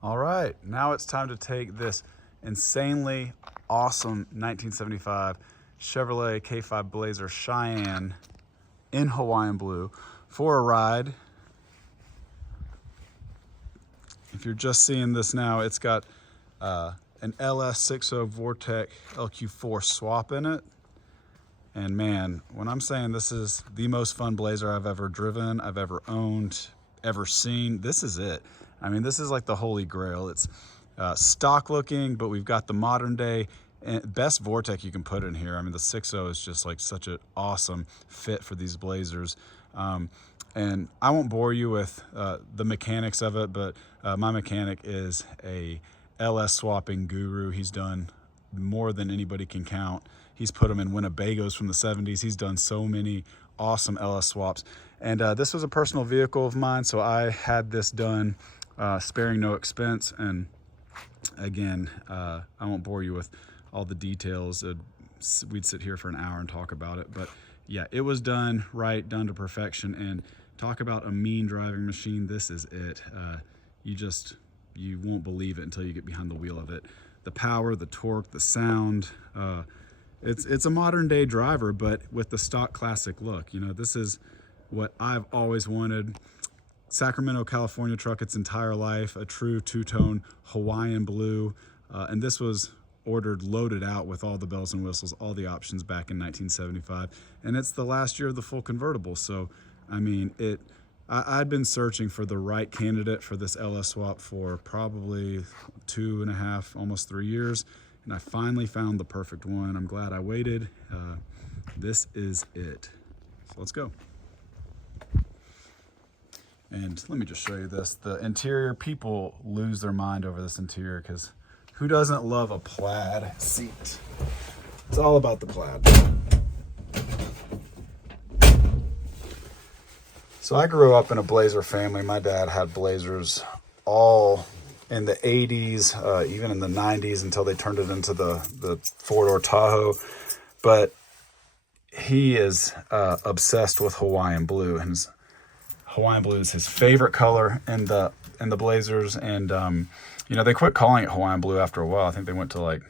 All right, now it's time to take this insanely awesome 1975 Chevrolet K5 Blazer Cheyenne in Hawaiian blue for a ride. If you're just seeing this now, it's got an LS60 Vortec LQ4 swap in it. And man, when I'm saying this is the most fun Blazer I've ever driven, I've ever owned, ever seen, this is it. I mean, this is like the holy grail. It's stock looking, but we've got the modern day best Vortec you can put in here. I mean, the 6.0 is just like such an awesome fit for these Blazers. And I won't bore you with the mechanics of it, but my mechanic is a LS swapping guru. He's done more than anybody can count. He's put them in Winnebagos from the 70s. He's done so many awesome LS swaps. And this was a personal vehicle of mine, so I had this done sparing no expense. And again, I won't bore you with all the details. We'd sit here for an hour and talk about it. But yeah, it was done right, done to perfection. And talk about a mean driving machine, this is it. You won't believe it until you get behind the wheel of it. The power, the torque, the sound. It's a modern day driver, but with the stock classic look. You know, this is what I've always wanted. Sacramento, California truck its entire life, a true two-tone Hawaiian blue. And this was ordered loaded out with all the bells and whistles, all the options back in 1975. And it's the last year of the full convertible. So, I mean, I'd been searching for the right candidate for this LS swap for probably 2.5, almost 3 years. And I finally found the perfect one. I'm glad I waited. This is it. So let's go. And let me just show you this. The interior, people lose their mind over this interior because who doesn't love a plaid seat? It's all about the plaid. So I grew up in a Blazer family. My dad had Blazers all in the 80s, even in the 90s until they turned it into the four-door Tahoe. But he is obsessed with Hawaiian blue, and Hawaiian blue is his favorite color in the Blazers. And you know, they quit calling it Hawaiian blue after a while. I think they went to like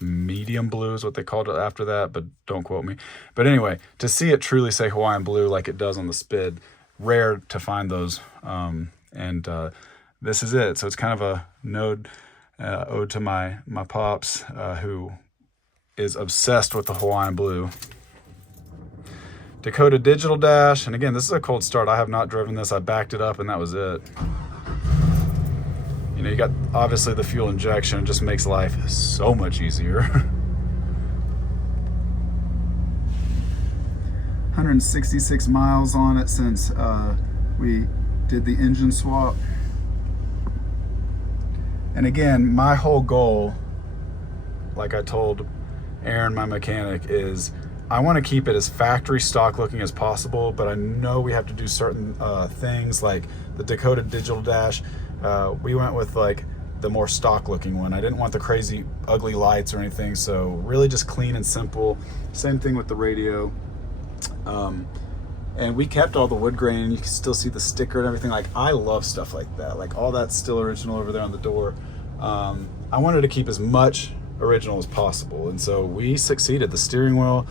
medium blue is what they called it after that, but don't quote me. But anyway, to see it truly say Hawaiian blue like it does on the Spid, rare to find those. This is it. So it's kind of a ode to my pops, who is obsessed with the Hawaiian blue. Dakota digital dash, and again, this is a cold start. I have not driven this. I backed it up and that was it. You know, you got obviously the fuel injection. It just makes life so much easier. 166 miles on it since we did the engine swap. And again, my whole goal, like I told Aaron, my mechanic, is I want to keep it as factory stock looking as possible, but I know we have to do certain things like the Dakota digital dash. We went with like the more stock looking one. I didn't want the crazy ugly lights or anything, so really just clean and simple. Same thing with the radio. And we kept all the wood grain. You can still see the sticker and everything. Like, I love stuff like that. Like, all that's still original over there on the door. I wanted to keep as much original as possible, and so we succeeded. The steering wheel,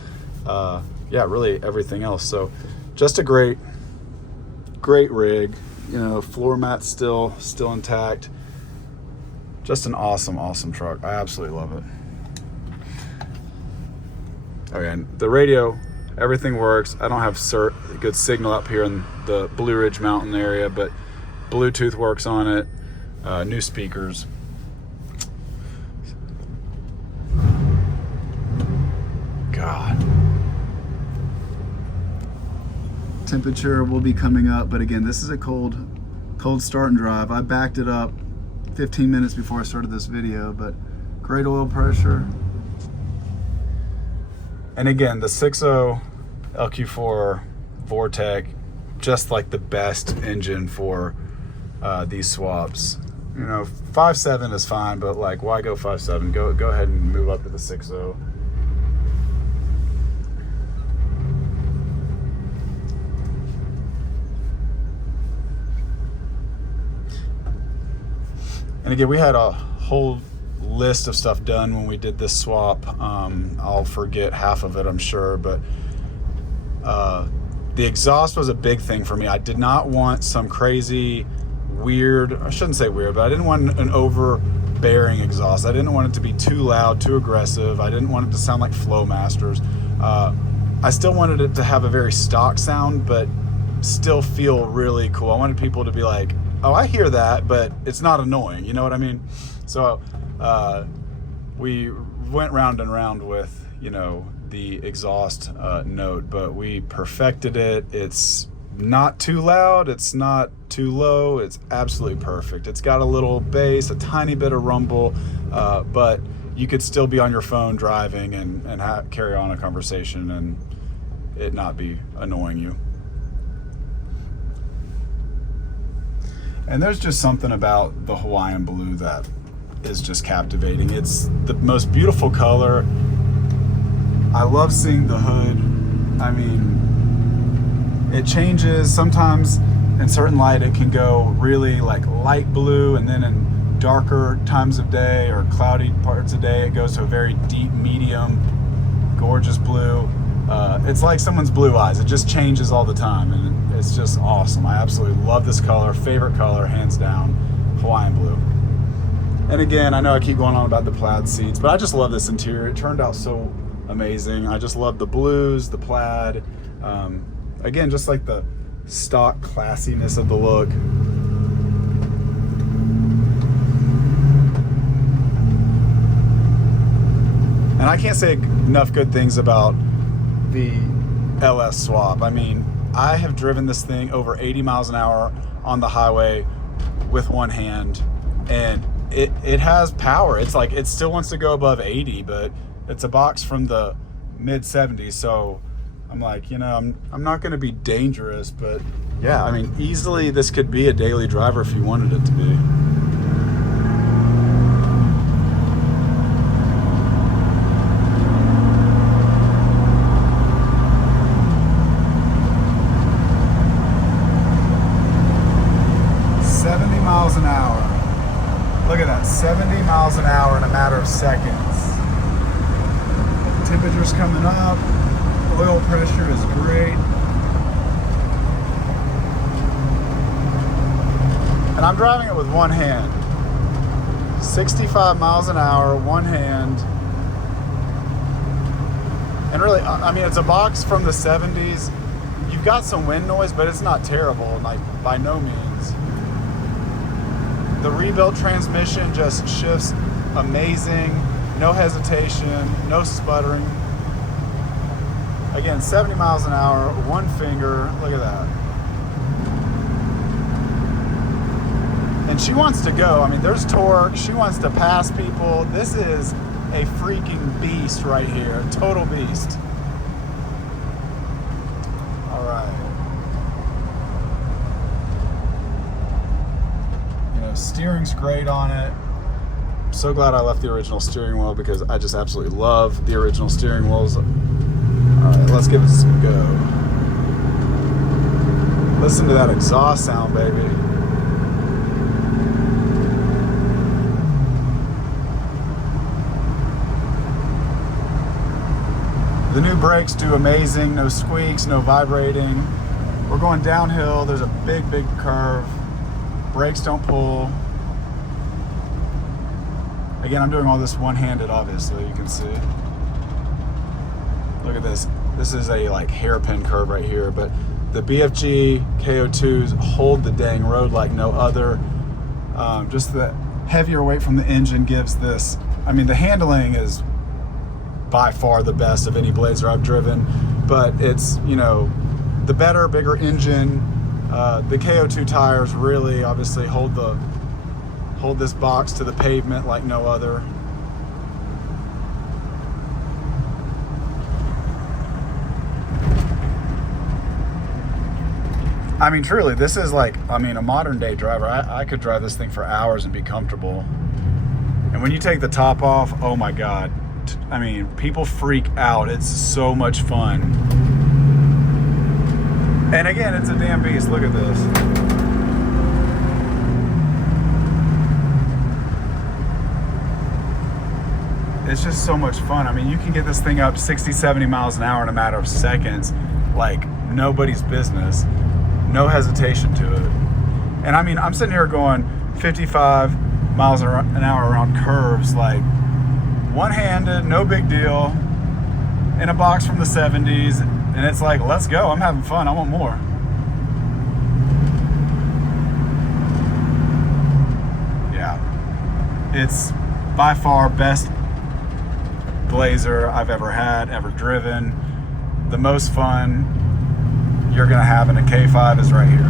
yeah, really everything else. So just a great rig. You know, floor mat's still intact. Just an awesome truck. I absolutely love it. Okay, and the radio, everything works. I don't have good signal up here in the Blue Ridge Mountain area, but Bluetooth works on it. New speakers. God. Temperature will be coming up, but again, this is a cold start and drive. I backed it up 15 minutes before I started this video, but great oil pressure. And again, the 6.0 LQ4 Vortec, just like the best engine for these swaps. You know, 5.7 is fine, but like, why go 5.7? Go ahead and move up to the 6.0. And again, we had a whole list of stuff done when we did this swap. I'll forget half of it, I'm sure, but the exhaust was a big thing for me. I did not want some crazy, weird, I shouldn't say weird, but I didn't want an overbearing exhaust. I didn't want it to be too loud, too aggressive. I didn't want it to sound like Flowmasters. I still wanted it to have a very stock sound, but still feel really cool. I wanted people to be like, oh, I hear that, but it's not annoying. You know what I mean? So we went round and round with, you know, the exhaust note, but we perfected it. It's not too loud, it's not too low, it's absolutely perfect. It's got a little bass, a tiny bit of rumble, but you could still be on your phone driving and carry on a conversation and it not be annoying you. And there's just something about the Hawaiian blue that is just captivating. It's the most beautiful color. I love seeing the hood. I mean, it changes. Sometimes in certain light it can go really like light blue, and then in darker times of day or cloudy parts of day it goes to a very deep medium, gorgeous blue. It's like someone's blue eyes. It just changes all the time, and it's just awesome. I absolutely love this color. Favorite color, hands down, Hawaiian blue. And again, I know I keep going on about the plaid seats, but I just love this interior. It turned out so amazing. I just love the blues, the plaid. Again, just like the stock classiness of the look. And I can't say enough good things about the LS swap. I mean, I have driven this thing over 80 miles an hour on the highway with one hand, and it has power. It's like, it still wants to go above 80, but it's a box from the mid 70s. So I'm like, you know, I'm not going to be dangerous, but yeah, I mean, easily this could be a daily driver if you wanted it to be. Miles an hour. Look at that, 70 miles an hour in a matter of seconds. Temperature's coming up, oil pressure is great. And I'm driving it with one hand. 65 miles an hour, one hand. And really, I mean, it's a box from the 70s. You've got some wind noise, but it's not terrible, like by no means. The rebuilt transmission just shifts amazing, no hesitation, no sputtering. Again, 70 miles an hour, one finger, look at that. And she wants to go. I mean, there's torque, she wants to pass people. This is a freaking beast right here, total beast. All right. Steering's great on it. I'm so glad I left the original steering wheel because I just absolutely love the original steering wheels. All right, let's give it some go. Listen to that exhaust sound, baby. The new brakes do amazing. No squeaks, no vibrating. We're going downhill. There's a big curve. Brakes don't pull. Again, I'm doing all this one-handed, obviously, you can see. Look at this. This is a like hairpin curve right here, but the BFG KO2s hold the dang road like no other. Just the heavier weight from the engine gives this, I mean, the handling is by far the best of any Blazer I've driven, but it's, you know, the better, bigger engine. The KO2 tires really obviously hold this box to the pavement like no other. I mean, truly, this is like, I mean, a modern day driver. I could drive this thing for hours and be comfortable. And when you take the top off, oh my God. I mean, people freak out. It's so much fun. And again, it's a damn beast. Look at this. it's just so much fun. I mean, you can get this thing up 60, 70 miles an hour in a matter of seconds, like nobody's business, no hesitation to it. And I mean, I'm sitting here going 55 miles an hour around curves, like one-handed, no big deal, in a box from the 70s, and it's like, let's go, I'm having fun, I want more. Yeah, it's by far best Blazer I've ever had, ever driven. The most fun you're gonna have in a K5 is right here.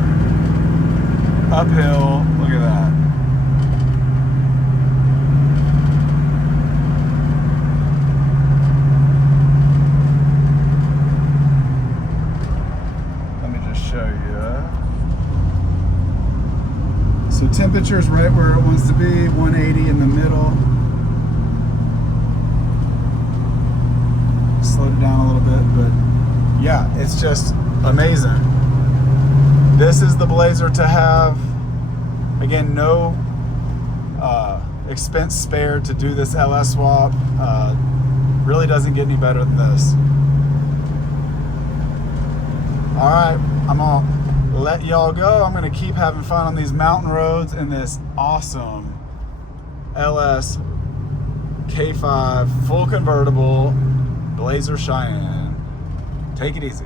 Uphill, look at that. Let me just show you. So temperature's right where it wants to be, 180 in the middle. Slowed it down a little bit, but yeah, it's just amazing. This is the Blazer to have. Again, no expense spared to do this LS swap. Really doesn't get any better than this. All right, I'm gonna let y'all go. I'm gonna keep having fun on these mountain roads in this awesome LS K5 full convertible Blazer Cheyenne. Take it easy.